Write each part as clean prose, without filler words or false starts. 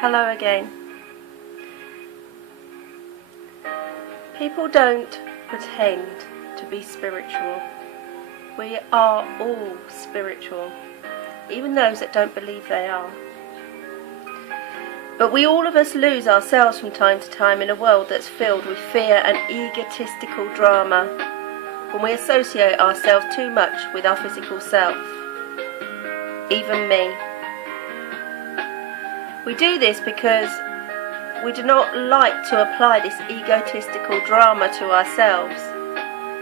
Hello again. People don't pretend to be spiritual. We are all spiritual, even those that don't believe they are. But all of us lose ourselves from time to time in a world that's filled with fear and egotistical drama, when we associate ourselves too much with our physical self. Even me. We do this because we do not like to apply this egotistical drama to ourselves,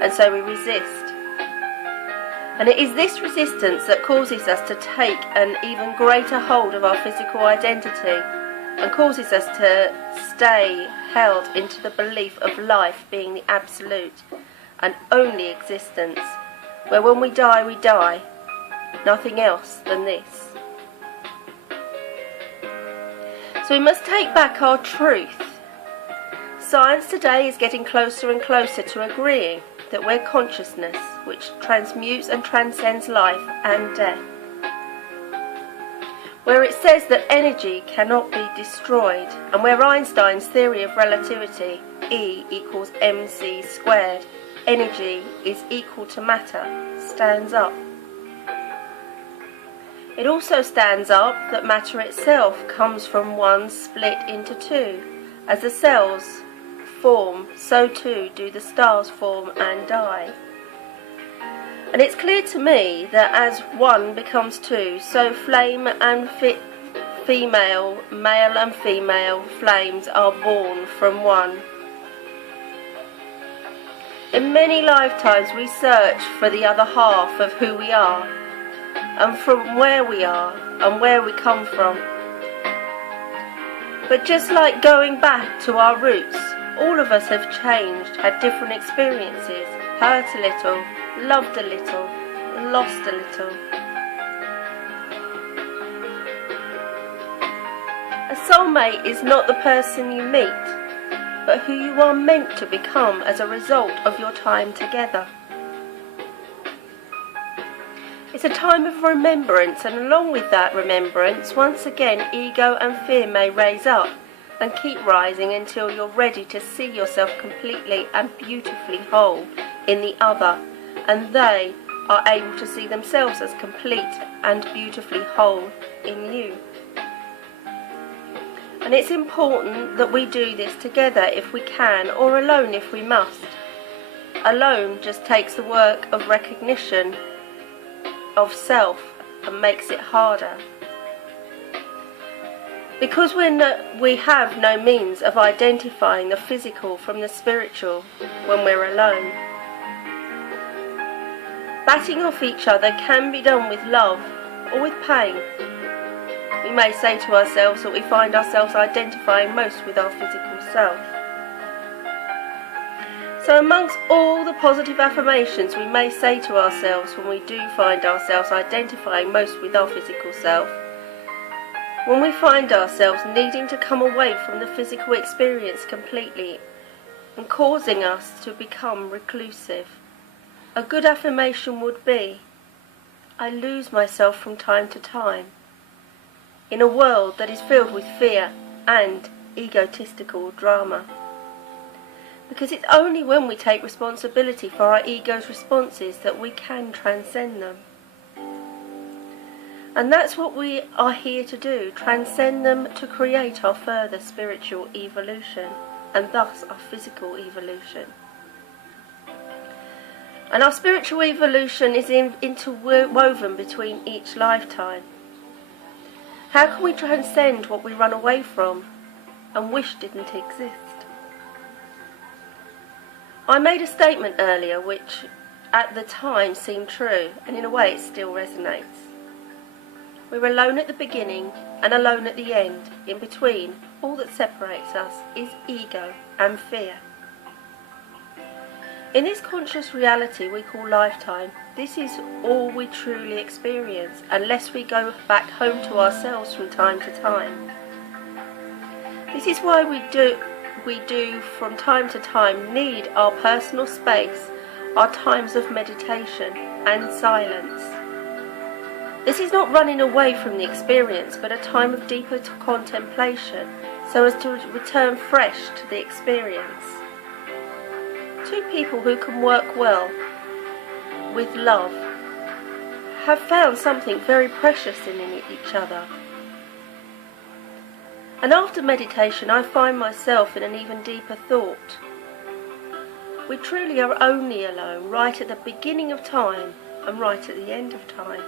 and so we resist. And it is this resistance that causes us to take an even greater hold of our physical identity, and causes us to stay held into the belief of life being the absolute and only existence, where when we die, nothing else than this. So we must take back our truth. Science today is getting closer and closer to agreeing that we're consciousness which transmutes and transcends life and death. Where it says that energy cannot be destroyed, and where Einstein's theory of relativity, E equals mc squared, energy is equal to matter, stands up. It also stands up that matter itself comes from one split into two. As the cells form, so too do the stars form and die. And it's clear to me that as one becomes two, so flame and female, male and female flames are born from one. In many lifetimes we search for the other half of who we are, and from where we are, and where we come from. But just like going back to our roots, all of us have changed, had different experiences, hurt a little, loved a little, lost a little. A soulmate is not the person you meet, but who you are meant to become as a result of your time together. It's a time of remembrance, and along with that remembrance, once again ego and fear may raise up and keep rising until you're ready to see yourself completely and beautifully whole in the other, and they are able to see themselves as complete and beautifully whole in you. And it's important that we do this together if we can, or alone if we must. Alone just takes the work of recognition of self and makes it harder. Because we have no means of identifying the physical from the spiritual when we're alone. Batting off each other can be done with love or with pain. We may say to ourselves that we find ourselves identifying most with our physical self. So amongst all the positive affirmations we may say to ourselves when we do find ourselves identifying most with our physical self, when we find ourselves needing to come away from the physical experience completely and causing us to become reclusive, a good affirmation would be, I lose myself from time to time in a world that is filled with fear and egotistical drama. Because it's only when we take responsibility for our ego's responses that we can transcend them. And that's what we are here to do, transcend them to create our further spiritual evolution, and thus our physical evolution. And our spiritual evolution is interwoven between each lifetime. How can we transcend what we run away from and wish didn't exist? I made a statement earlier which at the time seemed true, and in a way it still resonates. We're alone at the beginning and alone at the end. In between, all that separates us is ego and fear. In this conscious reality we call lifetime, this is all we truly experience, unless we go back home to ourselves from time to time. This is why we do from time to time need our personal space, our times of meditation and silence. This is not running away from the experience, but a time of deeper contemplation, so as to return fresh to the experience. Two people who can work well with love have found something very precious in each other. And after meditation, I find myself in an even deeper thought. We truly are only alone right at the beginning of time and right at the end of time.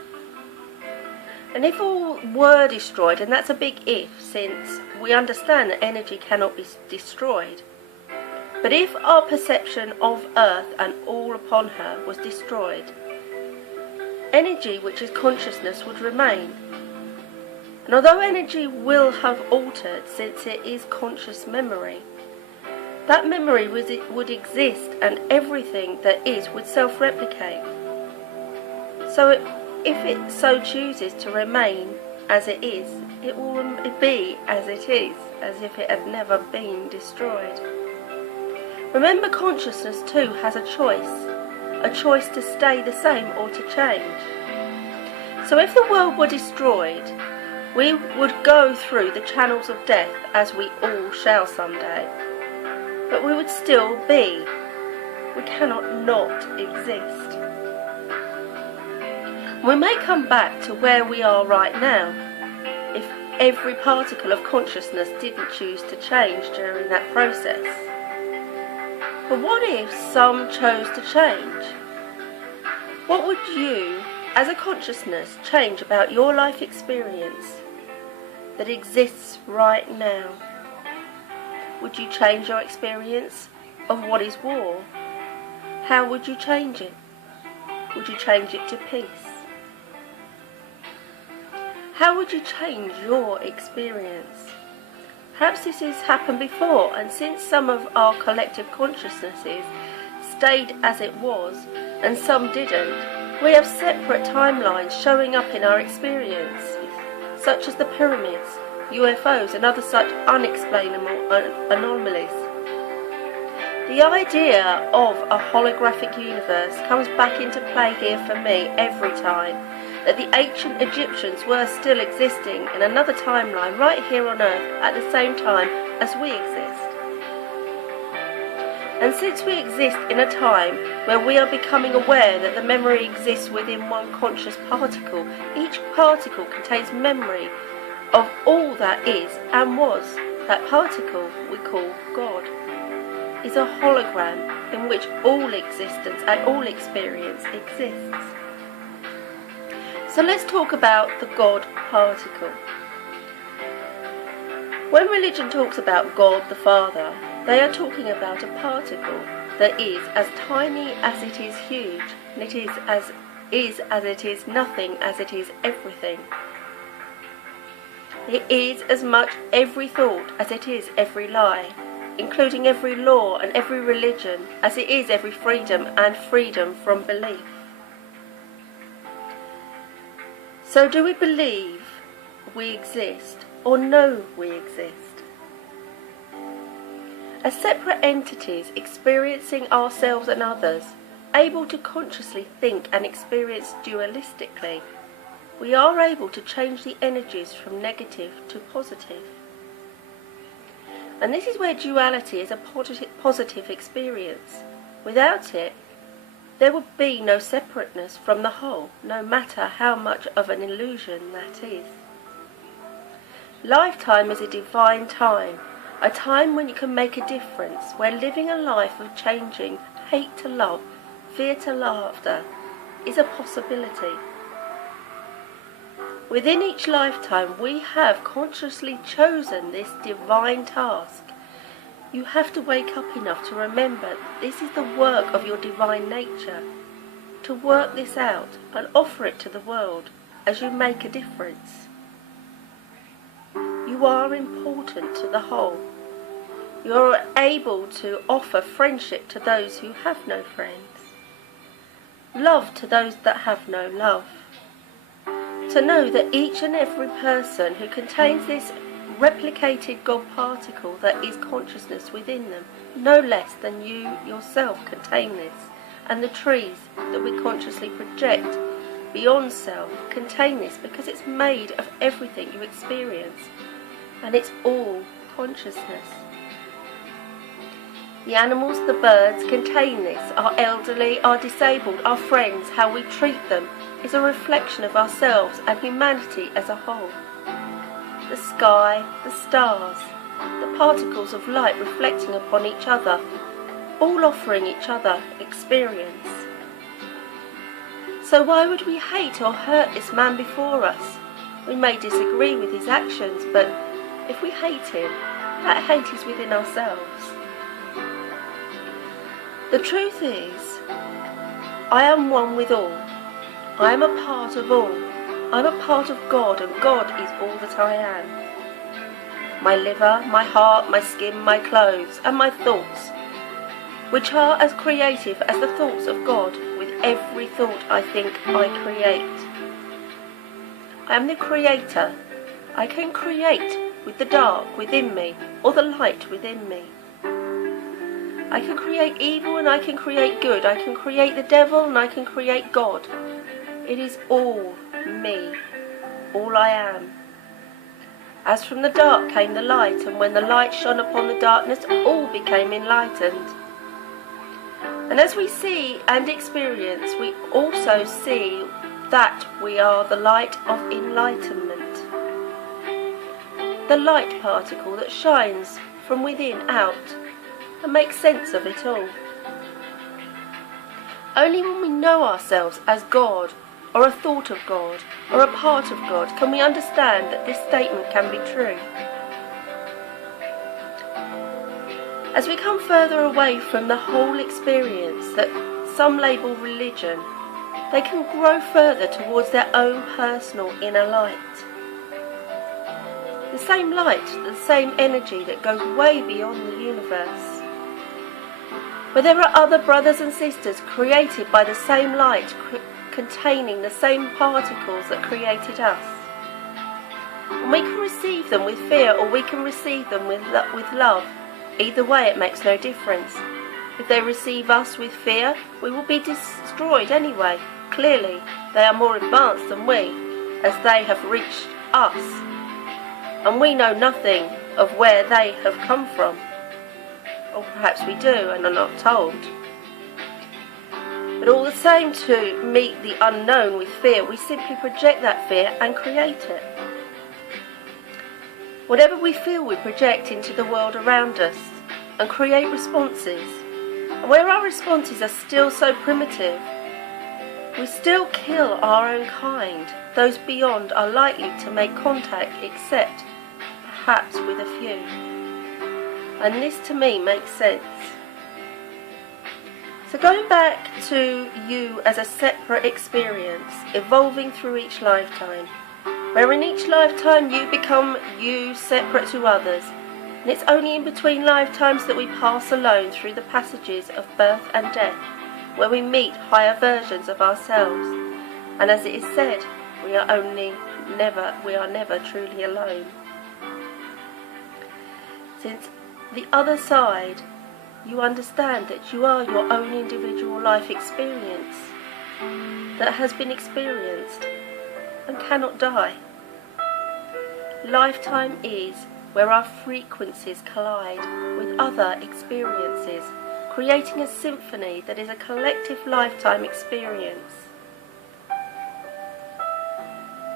And if all were destroyed, and that's a big if, since we understand that energy cannot be destroyed, but if our perception of Earth and all upon her was destroyed, energy, which is consciousness, would remain. And although energy will have altered, since it is conscious memory, that memory would exist, and everything that is would self-replicate. So if it so chooses to remain as it is, it will be as it is, as if it had never been destroyed. Remember, consciousness too has a choice to stay the same or to change. So if the world were destroyed, we would go through the channels of death, as we all shall someday. But we would still be. We cannot not exist. We may come back to where we are right now, if every particle of consciousness didn't choose to change during that process. But what if some chose to change? What would you, as a consciousness, change about your life experience that exists right now? Would you change your experience of what is war? How would you change it? Would you change it to peace? How would you change your experience? Perhaps this has happened before, and since some of our collective consciousnesses stayed as it was and some didn't, we have separate timelines showing up in our experiences, such as the pyramids, UFOs and other such unexplainable anomalies. The idea of a holographic universe comes back into play here for me every time, that the ancient Egyptians were still existing in another timeline right here on Earth at the same time as we exist. And since we exist in a time where we are becoming aware that the memory exists within one conscious particle, each particle contains memory of all that is and was. That particle we call God is a hologram in which all existence and all experience exists. So let's talk about the God particle. When religion talks about God the Father, they are talking about a particle that is as tiny as it is huge, and it is as it is nothing as it is everything. It is as much every thought as it is every lie, including every law and every religion, as it is every freedom and freedom from belief. So do we believe we exist or know we exist? As separate entities experiencing ourselves and others, able to consciously think and experience dualistically, we are able to change the energies from negative to positive. And this is where duality is a positive experience. Without it, there would be no separateness from the whole, no matter how much of an illusion that is. Lifetime is a divine time, a time when you can make a difference, where living a life of changing hate to love, fear to laughter, is a possibility. Within each lifetime, we have consciously chosen this divine task. You have to wake up enough to remember this is the work of your divine nature, to work this out and offer it to the world as you make a difference. You are important to the whole. You are able to offer friendship to those who have no friends, love to those that have no love. To know that each and every person who contains this replicated God particle that is consciousness within them, no less than you yourself contain this, and the trees that we consciously project beyond self, contain this because it's made of everything you experience, and it's all consciousness. The animals, the birds contain this. Our elderly, our disabled, our friends, how we treat them is a reflection of ourselves and humanity as a whole. The sky, the stars, the particles of light reflecting upon each other, all offering each other experience. So why would we hate or hurt this man before us? We may disagree with his actions, but if we hate him, that hate is within ourselves. The truth is, I am one with all. I am a part of all. I am a part of God, and God is all that I am. My liver, my heart, my skin, my clothes, and my thoughts, which are as creative as the thoughts of God, with every thought I think I create. I am the creator. I can create with the dark within me, or the light within me. I can create evil and I can create good. I can create the devil and I can create God. It is all me, all I am. As from the dark came the light, and when the light shone upon the darkness, all became enlightened. And as we see and experience, we also see that we are the light of enlightenment. The light particle that shines from within out and makes sense of it all. Only when we know ourselves as God, or a thought of God, or a part of God, can we understand that this statement can be true. As we come further away from the whole experience that some label religion, they can grow further towards their own personal inner light. The same light, the same energy that goes way beyond the universe. Where there are other brothers and sisters created by the same light, containing the same particles that created us. And we can receive them with fear, or we can receive them with love. Either way, it makes no difference. If they receive us with fear, we will be destroyed anyway. Clearly, they are more advanced than we, as they have reached us, and we know nothing of where they have come from. Or perhaps we do and are not told. But all the same, to meet the unknown with fear, we simply project that fear and create it. Whatever we feel, we project into the world around us and create responses. And where our responses are still so primitive, we still kill our own kind. Those beyond are likely to make contact, except perhaps with a few. And this to me makes sense. So going back to you as a separate experience, evolving through each lifetime, where in each lifetime you become you separate to others, and it's only in between lifetimes that we pass alone through the passages of birth and death, where we meet higher versions of ourselves. And as it is said, we are never truly alone. Since the other side, you understand that you are your own individual life experience that has been experienced and cannot die. Lifetime is where our frequencies collide with other experiences, creating a symphony that is a collective lifetime experience.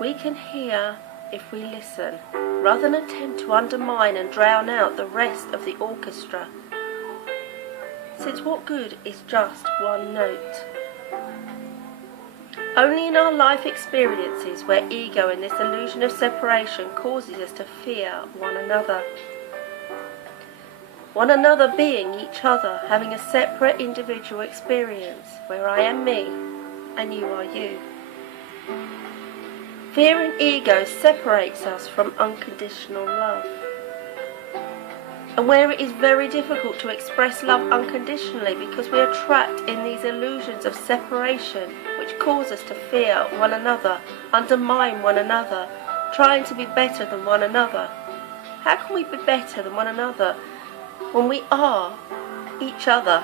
We can hear if we listen, rather than attempt to undermine and drown out the rest of the orchestra. Since what good is just one note? Only in our life experiences where ego and this illusion of separation causes us to fear one another. One another being each other, having a separate individual experience where I am me and you are you. Fear and ego separates us from unconditional love. And where it is very difficult to express love unconditionally because we are trapped in these illusions of separation which cause us to fear one another, undermine one another, trying to be better than one another. How can we be better than one another when we are each other?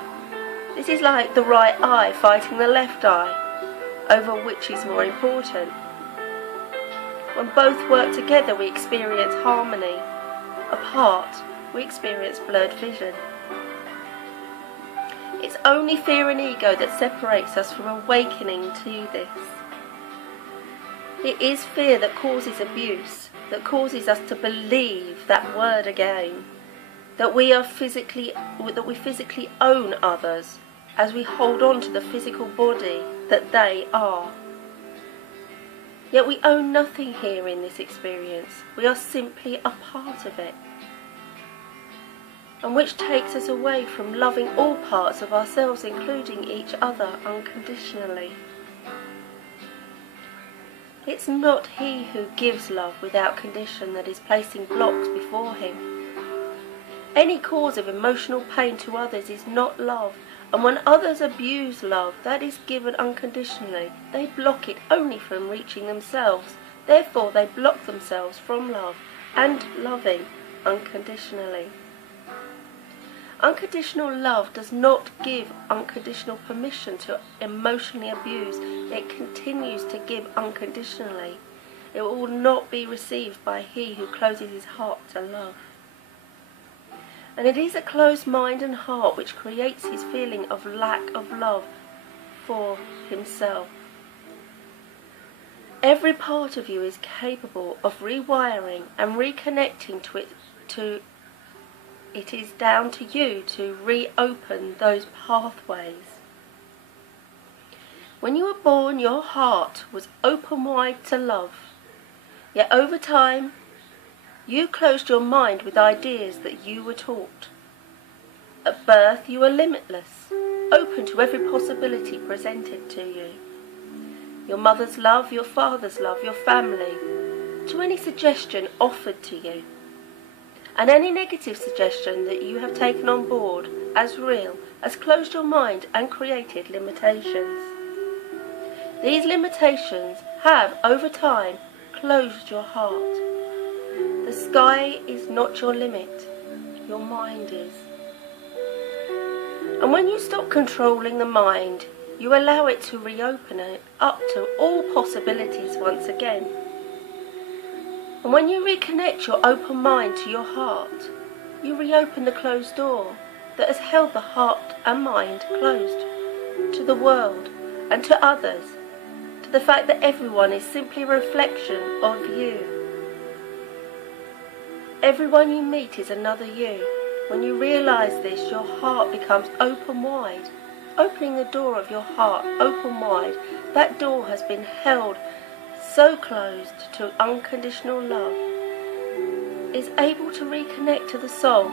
This is like the right eye fighting the left eye. over which is more important. When both work together, we experience harmony. Apart, we experience blurred vision. It's only fear and ego that separates us from awakening to this. It is fear that causes abuse, that causes us to believe that word again, that we physically own others as we hold on to the physical body that they are. Yet we own nothing here in this experience. We are simply a part of it. And which takes us away from loving all parts of ourselves, including each other, unconditionally. It's not he who gives love without condition that is placing blocks before him. Any cause of emotional pain to others is not love, and when others abuse love that is given unconditionally, they block it only from reaching themselves. Therefore they block themselves from love and loving unconditionally. Unconditional love does not give unconditional permission to emotionally abuse. It continues to give unconditionally. It will not be received by he who closes his heart to love. And it is a closed mind and heart which creates his feeling of lack of love for himself. Every part of you is capable of rewiring and reconnecting to it. It is down to you to reopen those pathways. When you were born, your heart was open wide to love. Yet over time, you closed your mind with ideas that you were taught. At birth, you were limitless, open to every possibility presented to you. Your mother's love, your father's love, your family, to any suggestion offered to you. And any negative suggestion that you have taken on board as real has closed your mind and created limitations. These limitations have, over time, closed your heart. The sky is not your limit, your mind is. And when you stop controlling the mind, you allow it to reopen it up to all possibilities once again. And when you reconnect your open mind to your heart, you reopen the closed door that has held the heart and mind closed to the world and to others, to the fact that everyone is simply a reflection of you. Everyone you meet is another you. When you realise this, your heart becomes open wide. Opening the door of your heart open wide, that door has been held so closed to unconditional love, is able to reconnect to the soul.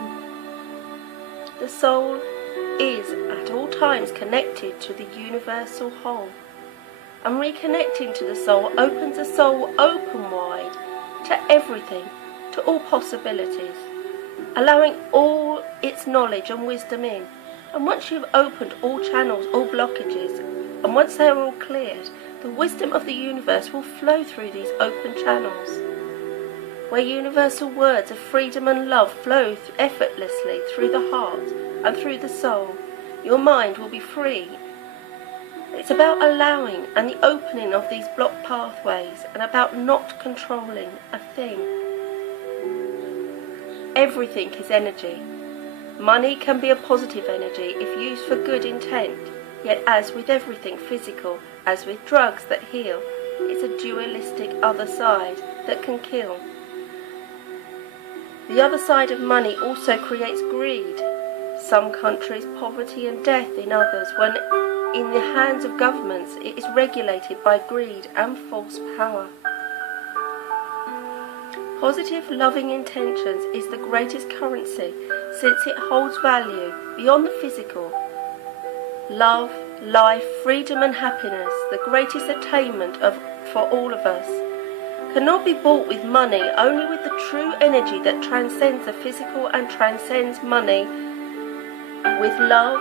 The soul is at all times connected to the universal whole, and reconnecting to the soul opens the soul open wide to everything, to all possibilities, allowing all its knowledge and wisdom in. And once you've opened all channels, all blockages, and once they are all cleared, the wisdom of the universe will flow through these open channels, where universal words of freedom and love flow effortlessly through the heart and through the soul. Your mind will be free. It's about allowing and the opening of these blocked pathways, and about not controlling a thing. Everything is energy. Money can be a positive energy if used for good intent, yet as with everything physical, as with drugs that heal, it's a dualistic other side that can kill. The other side of money also creates greed. Some countries, poverty and death in others, when in the hands of governments it is regulated by greed and false power. Positive, loving intentions is the greatest currency, since it holds value beyond the physical. Love, life, freedom and happiness, the greatest attainment for all of us, cannot be bought with money, only with the true energy that transcends the physical and transcends money, with love,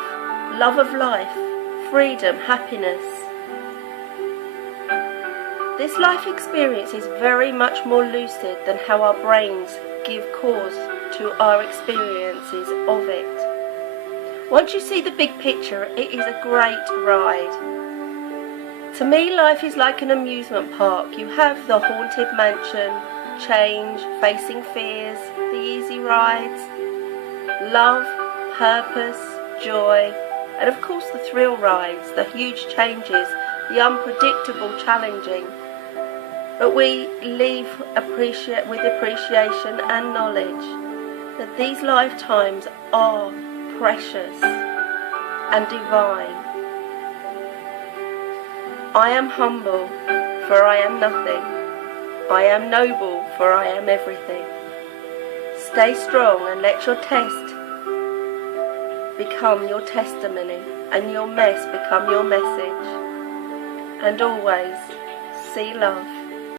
love of life, freedom, happiness. This life experience is very much more lucid than how our brains give cause to our experiences of it. Once you see the big picture, it is a great ride. To me, life is like an amusement park. You have the haunted mansion, change, facing fears, the easy rides, love, purpose, joy, and of course the thrill rides, the huge changes, the unpredictable challenging. But we leave with appreciation and knowledge that these lifetimes are precious and divine. I am humble, for I am nothing. I am noble, for I am everything. Stay strong and let your test become your testimony, and your mess become your message. And always see love.